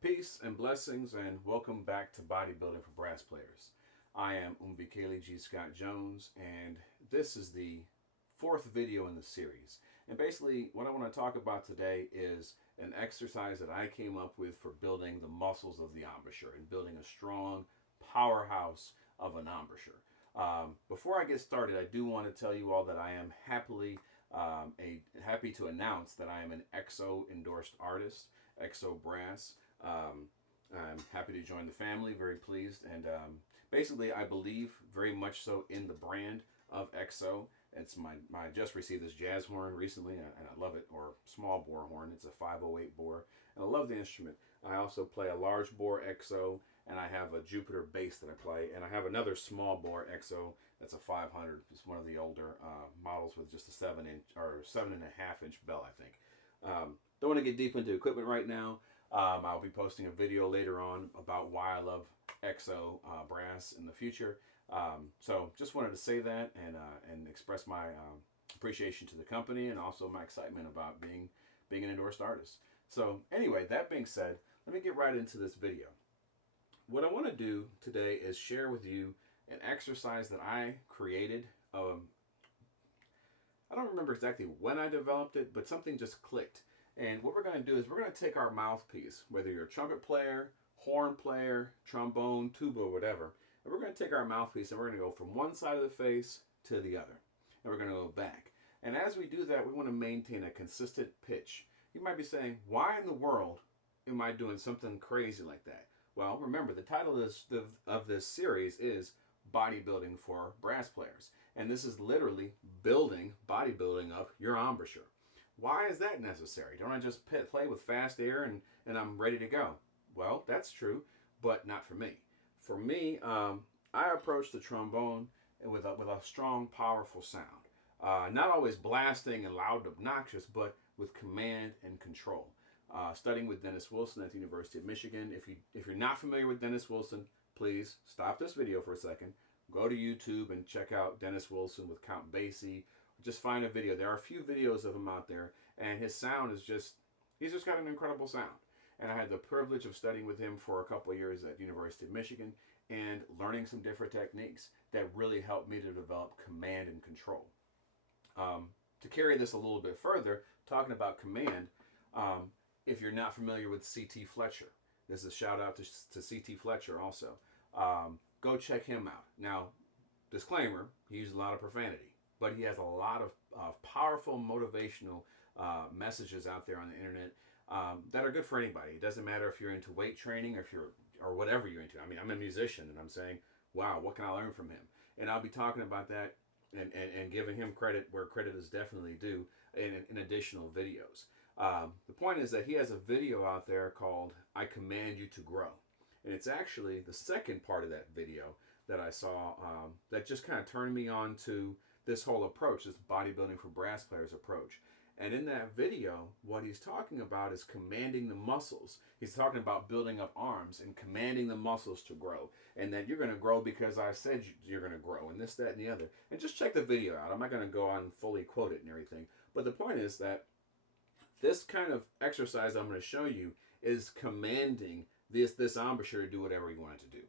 Peace and blessings, and welcome back to Bodybuilding for Brass Players. I am Umvikeli G. Scott Jones, and this is the fourth video in the series. And basically, what I want to talk about today is an exercise that I came up with for building the muscles of the embouchure and building a strong powerhouse of an embouchure. Before I get started, I do want to tell you all that I am happy to announce that I am an EXO endorsed artist, EXO Brass. I'm happy to join the family, very pleased. And basically, I believe very much so in the brand of EXO. It's I just received this jazz horn recently, and I love it, or small bore horn. It's a 508 bore, and I love the instrument. I also play a large bore EXO, and I have a Jupiter bass that I play, and I have another small bore EXO that's a 500. It's one of the older models with just a 7-inch or 7.5-inch bell, I think. Don't want to get deep into equipment right now. I'll be posting a video later on about why I love EXO brass in the future. So just wanted to say that and express my appreciation to the company and also my excitement about being an endorsed artist. So anyway, that being said, let me get right into this video. What I want to do today is share with you an exercise that I created. I don't remember exactly when I developed it, but something just clicked. And what we're going to do is we're going to take our mouthpiece, whether you're a trumpet player, horn player, trombone, tuba, whatever, and we're going to take our mouthpiece and we're going to go from one side of the face to the other. And we're going to go back. And as we do that, we want to maintain a consistent pitch. You might be saying, why in the world am I doing something crazy like that? Well, remember, the title of this series is Bodybuilding for Brass Players. And this is literally bodybuilding up your embouchure. Why is that necessary? Don't I just play with fast air and I'm ready to go? Well, that's true, but not for me. For me, I approach the trombone with a strong, powerful sound. Not always blasting and loud and obnoxious, but with command and control. Studying with Dennis Wilson at the University of Michigan. If you're not familiar with Dennis Wilson, please stop this video for a second. Go to YouTube and check out Dennis Wilson with Count Basie. Just find a video. There are a few videos of him out there, and his sound is he's just got an incredible sound. And I had the privilege of studying with him for a couple of years at the University of Michigan and learning some different techniques that really helped me to develop command and control. To carry this a little bit further, talking about command, if you're not familiar with C.T. Fletcher, this is a shout out to C.T. Fletcher also. Go check him out. Now, disclaimer, he uses a lot of profanity, but he has a lot of powerful motivational messages out there on the internet that are good for anybody. It doesn't matter if you're into weight training or whatever you're into. I mean, I'm a musician, and I'm saying, wow, what can I learn from him? And I'll be talking about that and giving him credit where credit is definitely due in additional videos. The point is that he has a video out there called "I Command You to Grow," and it's actually the second part of that video that I saw that just kind of turned me on to this whole approach, this bodybuilding for brass players approach. And in that video, what he's talking about is commanding the muscles. He's talking about building up arms and commanding the muscles to grow. And that you're going to grow because I said you're going to grow, and this, that, and the other. And just check the video out. I'm not going to go on and fully quote it and everything. But the point is that this kind of exercise I'm going to show you is commanding this embouchure to do whatever you want it to do.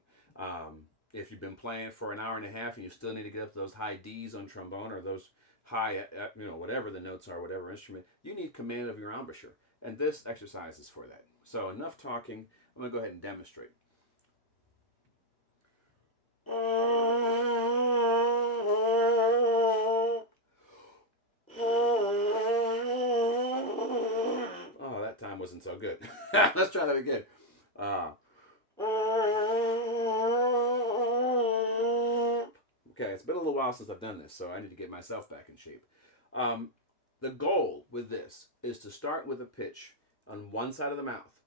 If you've been playing for an hour and a half and you still need to get up to those high D's on trombone or those high, whatever the notes are, whatever instrument, you need command of your embouchure. And this exercise is for that. So enough talking. I'm going to go ahead and demonstrate. Oh, that time wasn't so good. Let's try that again. Okay, it's been a little while since I've done this, so I need to get myself back in shape. The goal with this is to start with a pitch on one side of the mouth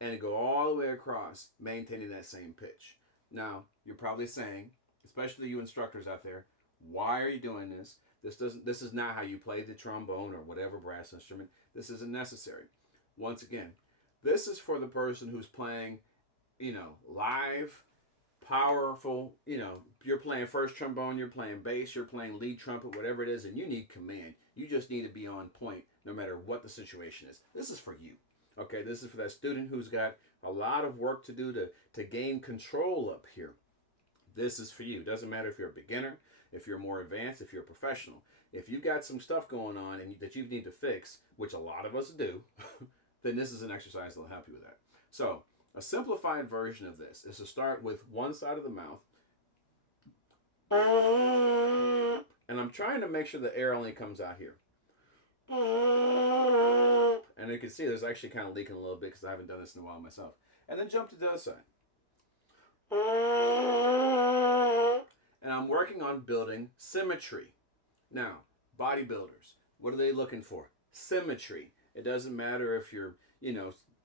and go all the way across, maintaining that same pitch. Now, you're probably saying, especially you instructors out there, why are you doing this? This is not how you play the trombone or whatever brass instrument. This isn't necessary. Once again, this is for the person who's playing, live, powerful, you're playing first trombone, you're playing bass, you're playing lead trumpet, whatever it is, and you need command. You just need to be on point no matter what the situation is. This is for you. Okay, this is for that student who's got a lot of work to do to gain control up here. This is for you. Doesn't matter if you're a beginner, if you're more advanced, if you're a professional. If you got some stuff going on and that you need to fix, which a lot of us do, then this is an exercise that'll help you with that. So a simplified version of this is to start with one side of the mouth. And I'm trying to make sure the air only comes out here. And you can see there's actually kind of leaking a little bit because I haven't done this in a while myself. And then jump to the other side. And I'm working on building symmetry. Now, bodybuilders, what are they looking for? Symmetry. It doesn't matter if you're,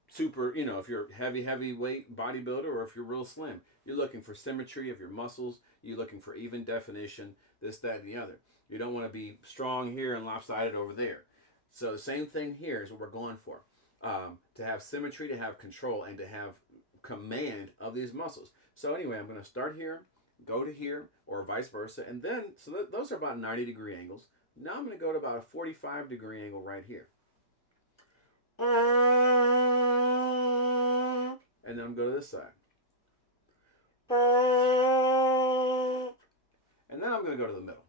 super, if you're heavyweight bodybuilder or if you're real slim. You're looking for symmetry of your muscles. You're looking for even definition, this, that, and the other. You don't want to be strong here and lopsided over there. So the same thing here is what we're going for. To have symmetry, to have control, and to have command of these muscles. So anyway, I'm going to start here, go to here, or vice versa. And then, those are about 90-degree angles. Now I'm going to go to about a 45-degree angle right here. And then I'm going to this side. And then I'm going to go to the middle.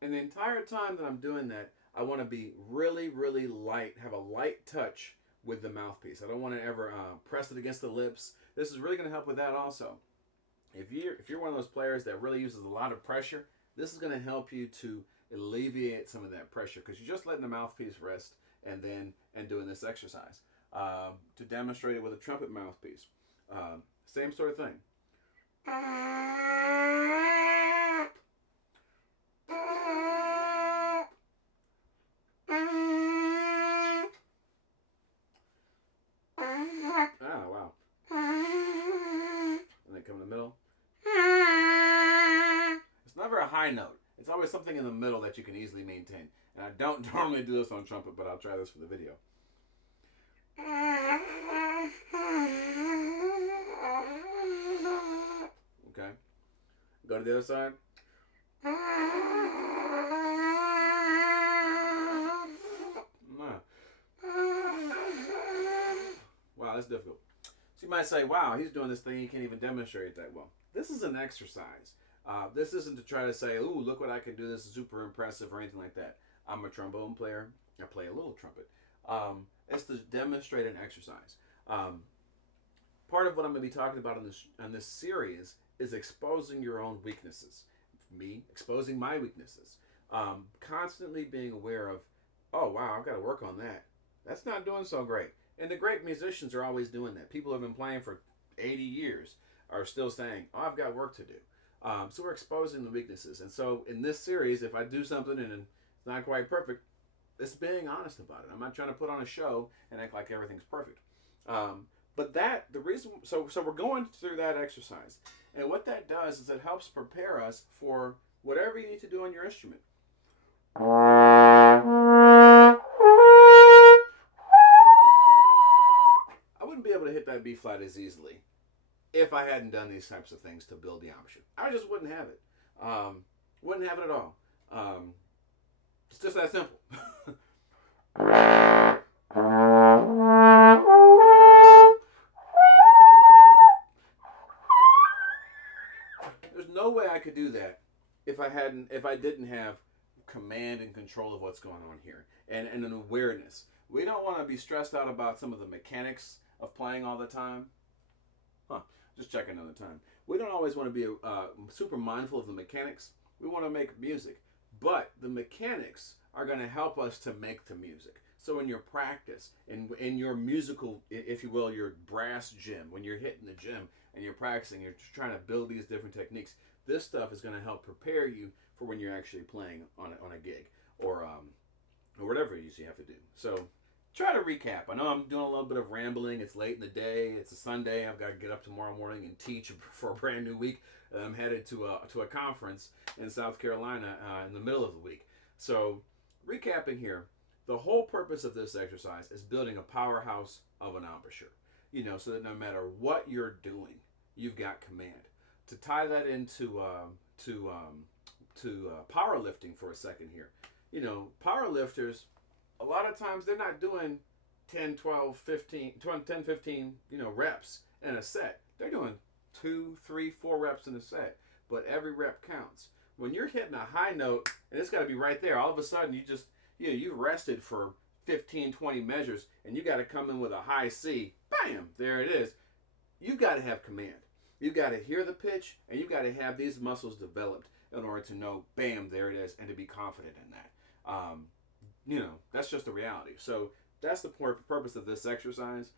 And the entire time that I'm doing that, I want to be really, really light, have a light touch with the mouthpiece. I don't want to ever press it against the lips. This is really going to help with that also. If you're one of those players that really uses a lot of pressure, this is going to help you to alleviate some of that pressure because you're just letting the mouthpiece rest and doing this exercise. To demonstrate it with a trumpet mouthpiece, same sort of thing. Wow. And then come in the middle. It's never a high note. It's always something in the middle that you can easily maintain. And I don't normally do this on trumpet, but I'll try this for the video. Okay. Go to the other side. Wow, that's difficult. So you might say, wow, he's doing this thing, he can't even demonstrate that well. This is an exercise. This isn't to try to say, ooh, look what I can do, this is super impressive or anything like that. I'm a trombone player. I play a little trumpet. It's to demonstrate an exercise. Part of what I'm going to be talking about in this series is exposing your own weaknesses. Me, exposing my weaknesses. Constantly being aware of, oh, wow, I've got to work on that. That's not doing so great. And the great musicians are always doing that. People who have been playing for 80 years are still saying, oh, I've got work to do. So we're exposing the weaknesses. And so in this series, if I do something and it's not quite perfect, it's being honest about it. I'm not trying to put on a show and act like everything's perfect. But the reason, so we're going through that exercise. And what that does is it helps prepare us for whatever you need to do on your instrument. I wouldn't be able to hit that B flat as easily if I hadn't done these types of things to build the embouchure. I just wouldn't have it. Wouldn't have it at all. It's just that simple. There's no way I could do that if I didn't have command and control of what's going on here and an awareness. We don't want to be stressed out about some of the mechanics of playing all the time. Just check another time. We don't always want to be super mindful of the mechanics. We want to make music. But the mechanics are going to help us to make the music. So in your practice, in your musical, if you will, your brass gym, when you're hitting the gym and you're practicing, you're trying to build these different techniques, this stuff is going to help prepare you for when you're actually playing on a gig or whatever it is you have to do. So try to recap. I know I'm doing a little bit of rambling. It's late in the day. It's a Sunday. I've got to get up tomorrow morning and teach for a brand new week. I'm headed to a conference in South Carolina in the middle of the week. So recapping here, the whole purpose of this exercise is building a powerhouse of an embouchure. So that no matter what you're doing, you've got command. To tie that into powerlifting for a second here, powerlifters, a lot of times they're not doing 10, 12, 15, 10, 15, reps in a set. They're doing 2, 3, 4 reps in a set, but every rep counts. When you're hitting a high note, and it's got to be right there, all of a sudden you've rested for 15, 20 measures, and you got to come in with a high C. Bam! There it is. You've got to have command. You've got to hear the pitch, and you've got to have these muscles developed in order to know, bam, there it is, and to be confident in that. That's just the reality. So that's the purpose of this exercise.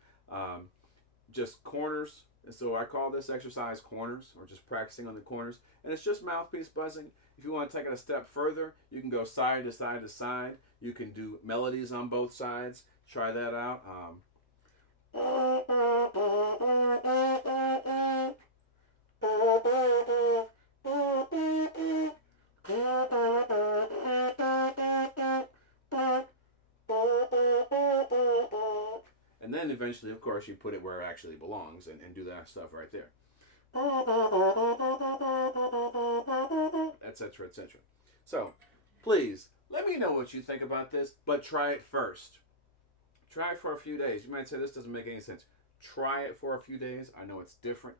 Just corners. So I call this exercise corners, or just practicing on the corners. And it's just mouthpiece buzzing. If you want to take it a step further, you can go side to side to side. You can do melodies on both sides. Try that out. And then eventually, of course, you put it where it actually belongs and do that stuff right there. Etc., etc. So, please, let me know what you think about this, but try it first. Try it for a few days. You might say this doesn't make any sense. Try it for a few days. I know it's different.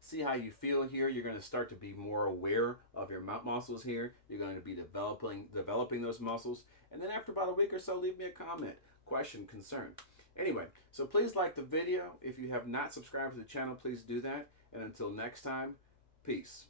See how you feel here. You're going to start to be more aware of your muscles here. You're going to be developing those muscles. And then after about a week or so, leave me a comment, question, concern. Anyway, so please like the video. If you have not subscribed to the channel, please do that. And until next time, peace.